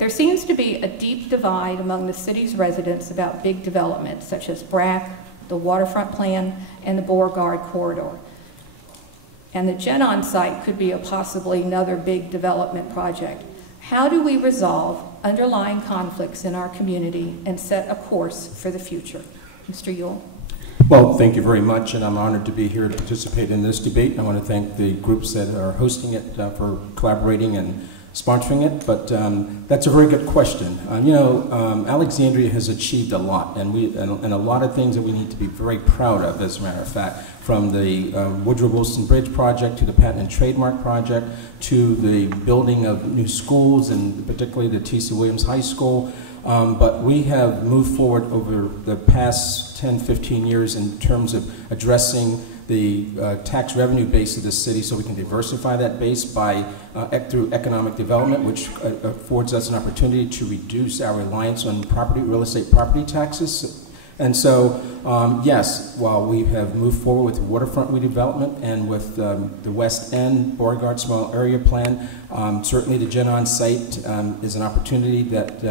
There seems to be a deep divide among the city's residents about big developments such as BRAC, the waterfront plan, and the Beauregard corridor. And the GenOn site could be possibly another big development project. How do we resolve underlying conflicts in our community and set a course for the future? Mr. Ewell. Well, thank you very much, and I'm honored to be here to participate in this debate. I want to thank the groups that are hosting it for collaborating and sponsoring it, but that's a very good question. Alexandria has achieved a lot, and a lot of things that we need to be very proud of, as a matter of fact, from the Woodrow Wilson Bridge project to the Patent and Trademark project to the building of new schools, and particularly the T.C. Williams High School. But we have moved forward over the past 10, 15 years in terms of addressing the tax revenue base of the city so we can diversify that base through economic development, which affords us an opportunity to reduce our reliance on real estate property taxes. And so, yes, while we have moved forward with waterfront redevelopment and with the West End Beauregard Small Area Plan, certainly the GenOn site is an opportunity that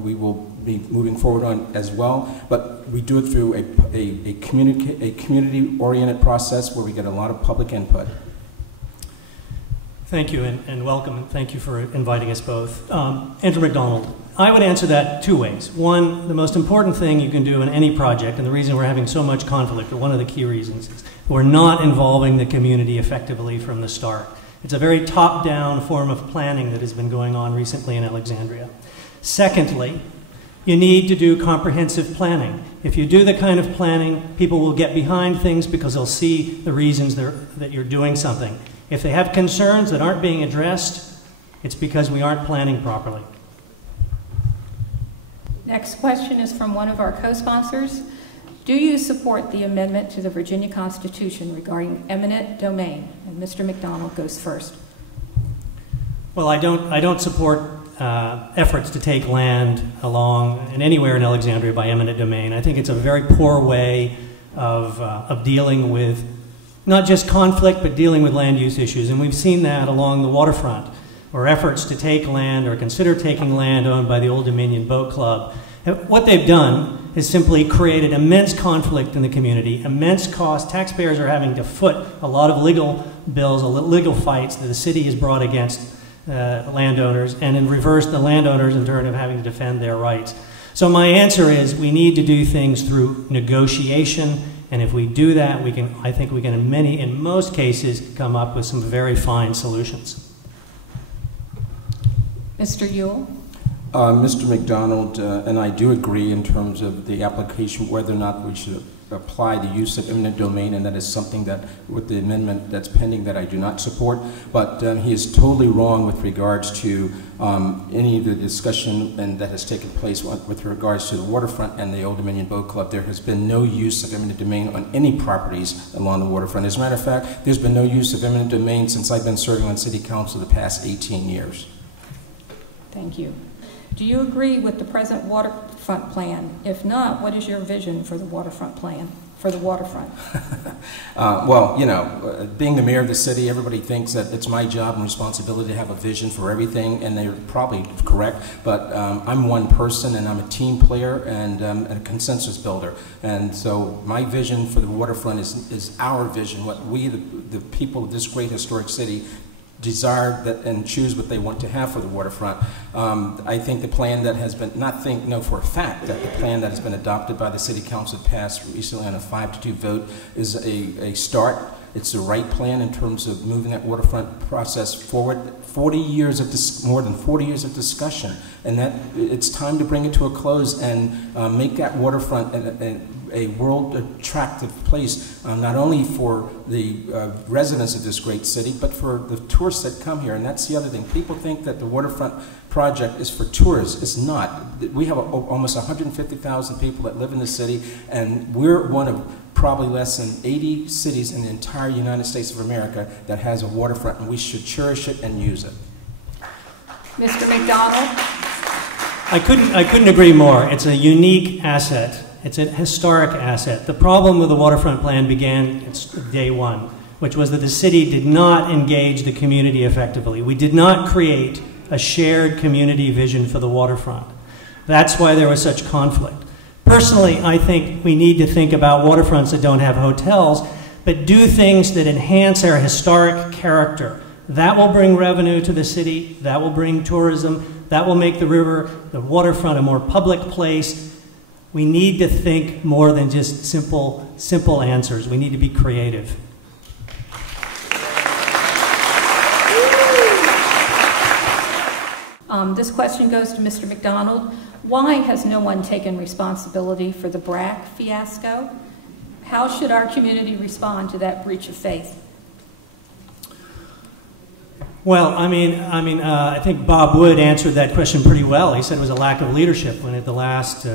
we will be moving forward on as well. But we do it through a community-oriented process where we get a lot of public input. Thank you, and welcome, and thank you for inviting us both. Andrew McDonald. I would answer that two ways. One, the most important thing you can do in any project, and the reason we're having so much conflict, or one of the key reasons, is we're not involving the community effectively from the start. It's a very top-down form of planning that has been going on recently in Alexandria. Secondly, you need to do comprehensive planning. If you do the kind of planning, people will get behind things because they'll see the reasons that you're doing something. If they have concerns that aren't being addressed, it's because we aren't planning properly. Next question is from one of our co-sponsors. Do you support the amendment to the Virginia Constitution regarding eminent domain? And Mr. McDonald goes first. Well, I don't support efforts to take land along and anywhere in Alexandria by eminent domain. I think it's a very poor way of dealing with not just conflict, but dealing with land use issues. And we've seen that along the waterfront, or efforts to take land or consider taking land owned by the Old Dominion Boat Club. What they've done is simply created immense conflict in the community, immense cost. Taxpayers are having to foot a lot of legal bills, legal fights that the city has brought against landowners, and in reverse, the landowners in turn are having to defend their rights. So my answer is we need to do things through negotiation, and if we do that, I think we can in most cases come up with some very fine solutions. Mr. Ewell? Mr. McDonald and I do agree in terms of the application, whether or not we should apply the use of eminent domain, and that is something that, with the amendment that's pending, that I do not support. But he is totally wrong with regards to any of the discussion that has taken place with regards to the waterfront and the Old Dominion Boat Club. There has been no use of eminent domain on any properties along the waterfront. As a matter of fact, there's been no use of eminent domain since I've been serving on City Council the past 18 years. Thank you. Do you agree with the present waterfront plan? If not, what is your vision for the waterfront plan, for the waterfront? Well, you know, being the mayor of the city, everybody thinks that it's my job and responsibility to have a vision for everything, and they're probably correct, but I'm one person, and I'm a team player and a consensus builder. And so my vision for the waterfront is our vision, what we, the people of this great historic city, desire that and choose what they want to have for the waterfront. I think the plan that has been, know for a fact that the plan that has been adopted by the City Council passed recently on a 5-2 vote is a start. It's the right plan in terms of moving that waterfront process forward. 40 years of more than 40 years of discussion, and that it's time to bring it to a close and make that waterfront a world attractive place, not only for the residents of this great city, but for the tourists that come here. And that's the other thing. People think that the waterfront project is for tourists. It's not. We have almost 150,000 people that live in the city, and we're one of probably less than 80 cities in the entire United States of America that has a waterfront, and we should cherish it and use it. Mr. McDonald? I couldn't agree more. It's a unique asset. It's a historic asset. The problem with the waterfront plan began day one, which was that the city did not engage the community effectively. We did not create a shared community vision for the waterfront. That's why there was such conflict. Personally, I think we need to think about waterfronts that don't have hotels, but do things that enhance our historic character. That will bring revenue to the city, that will bring tourism, that will make the river, the waterfront, a more public place. We need to think more than just simple answers. We need to be creative. This question goes to Mr. McDonald. Why has no one taken responsibility for the BRAC fiasco? How should our community respond to that breach of faith? Well, I think Bob Wood answered that question pretty well. He said it was a lack of leadership when at the last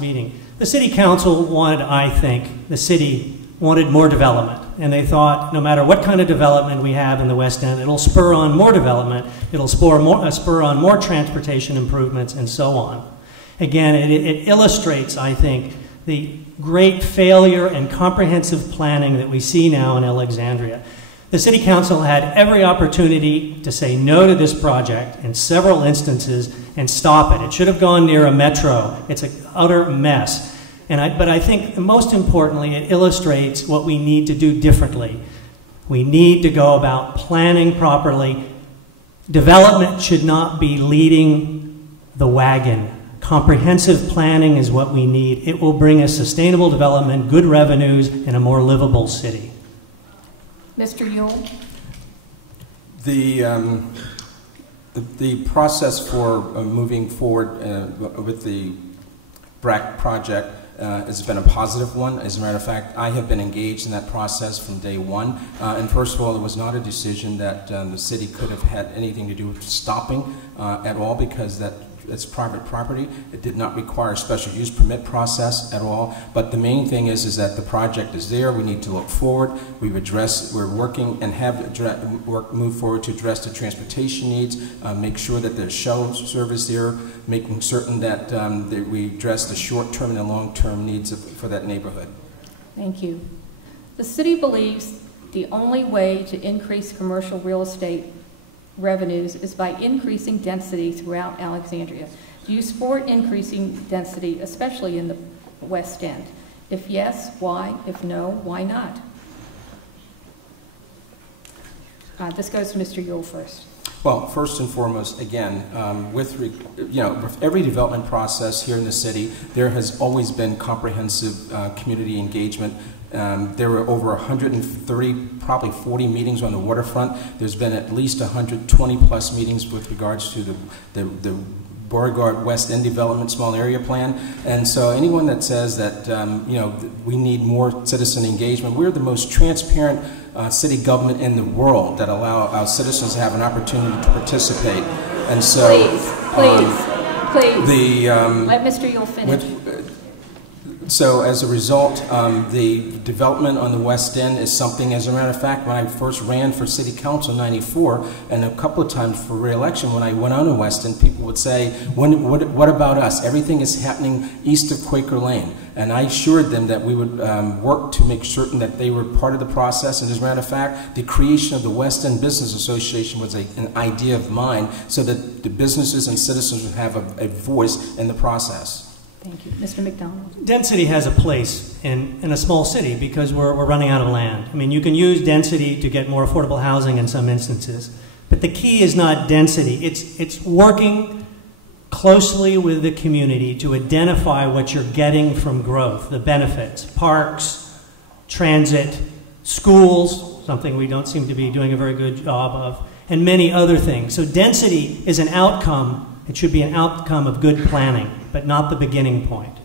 meeting. The city council wanted, I think, the city wanted more development. And they thought no matter what kind of development we have in the West End, it'll spur on more development, it'll spur on more transportation improvements, and so on. Again, it illustrates, I think, the great failure and comprehensive planning that we see now in Alexandria. The City Council had every opportunity to say no to this project in several instances and stop it. It should have gone near a metro. It's an utter mess. But I think most importantly, it illustrates what we need to do differently. We need to go about planning properly. Development should not be leading the wagon. Comprehensive planning is what we need. It will bring us sustainable development, good revenues, and a more livable city. Mr. Ewell? The process for moving forward with the BRAC project has been a positive one. As a matter of fact, I have been engaged in that process from day one. And first of all, it was not a decision that the city could have had anything to do with stopping at all, because it's private property. It did not require a special use permit process at all. But the main thing is that the project is there. We need to look forward. We're working and have moved forward to address the transportation needs, make sure that there's shuttle service there, making certain that we address the short-term and the long-term needs for that neighborhood. Thank you. The city believes the only way to increase commercial real estate revenues is by increasing density throughout Alexandria. Do you support increasing density, especially in the West End? If yes, why? If no, why not? This goes to Mr. Ewell first. Well, first and foremost, again, with every development process here in the city, there has always been comprehensive community engagement. There were over 130, probably 40 meetings on the waterfront. There's been at least 120 plus meetings with regards to the Beauregard West End Development Small Area Plan. And so anyone that says that we need more citizen engagement, we're the most transparent city government in the world that allow our citizens to have an opportunity to participate. And so please, let Mr. Ewell finish. So as a result, the development on the West End is something, as a matter of fact, when I first ran for City Council in '94, and a couple of times for re-election, when I went on the West End, people would say, what about us? Everything is happening east of Quaker Lane. And I assured them that we would work to make certain that they were part of the process. And as a matter of fact, the creation of the West End Business Association was an idea of mine, so that the businesses and citizens would have a voice in the process. Thank you. Mr. McDonald. Density has a place in a small city because we're running out of land. I mean, you can use density to get more affordable housing in some instances, but the key is not density. It's working closely with the community to identify what you're getting from growth, the benefits, parks, transit, schools, something we don't seem to be doing a very good job of, and many other things. So density is an outcome. It should be an outcome of good planning, but not the beginning point.